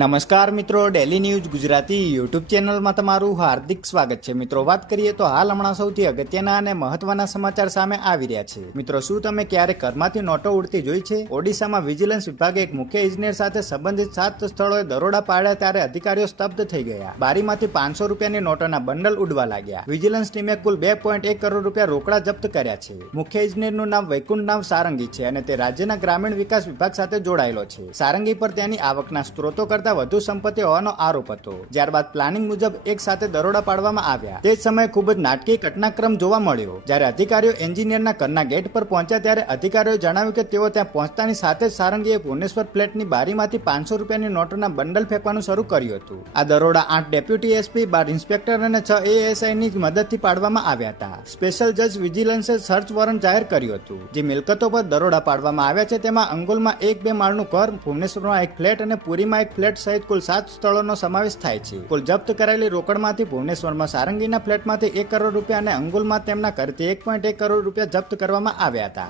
નમસ્કાર મિત્રો, daily news Gujarati YouTube ચેનલમાં તમારું હાર્દિક સ્વાગત છે. મિત્રો, વાત કરીએ તો હાલ હમણાં સૌથી અગત્યના અને મહત્વના સમાચાર સામે આવી રહ્યા છે. મિત્રો, શું તમે ક્યારે ઘરમાંથી નોટો ઉડતી જોઈ છે? ઓડિશામાં વિજિલન્સ વિભાગે એક મુખ્ય ઇજનેર સાથે સંબંધિત 7 સ્થળોએ દરોડા પાડ્યા ત્યારે અધિકારીઓ સ્તબ્ધ થઈ ગયા. બારીમાંથી 500 રૂપિયાની નોટોના બંડલ ઉડવા લાગ્યા. વિજિલન્સ ટીમે કુલ 2.1 કરોડ રૂપિયા રોકડા જપ્ત કર્યા છે. મુખ્ય ઇજનેરનું નામ વૈકુંઠ સારંગી છે અને તે રાજ્યના ગ્રામીણ વિકાસ વિભાગ સાથે જોડાયેલો છે. સારંગી પર તેની આવકના સ્ત્રોતો કરતા વધુ સંપત્તિ હોવાનો આરોપ હતો. ત્યારબાદ પ્લાનિંગ મુજબ એક સાથે દરોડા પાડવામાં આવ્યા. તે જ સમયે ખૂબ જ નાટકીય ઘટનાક્રમ જોવા મળ્યો. જ્યારે અધિકારીઓ એન્જિનિયરના ઘરના ગેટ પર પહોંચ્યા ત્યારે અધિકારીઓએ જણાવ્યું કે તેઓ ત્યાં પહોંચતાની સાથે જ સારંગીએ ભુવનેશ્વર ફ્લેટની બારીમાંથી 500 રૂપિયાની નોટોના બંડલ ફેંકવાનું શરૂ કર્યું હતું. આ દરોડા 8 ડેપ્યુટી એસપી, 12 ઇન્સ્પેક્ટર અને 6 એએસઆઈની મદદથી પાડવામાં આવ્યા હતા. સ્પેશિયલ જજ વિજિલન્સે સર્ચ વોરંટ જાહેર કર્યું હતું. જે મિલકતો પર દરોડા પાડવામાં આવ્યા છે તેમાં અંગોલમાં 1-2 માળનું ઘર, ભુવનેશ્વરમાં એક ફ્લેટ અને પુરીમાં એક ફ્લેટ સહિત કુલ 7 સ્થળોનો સમાવેશ થાય છે. કુલ જપ્ત કરાયેલી રોકડમાંથી ભુવનેશ્વરમાં સારંગીના ફ્લેટમાંથી 1 કરોડ રૂપિયા અને અંગુલમાં તેમના ઘરથી 1.1 કરોડ રૂપિયા જપ્ત કરવામાં આવ્યા હતા.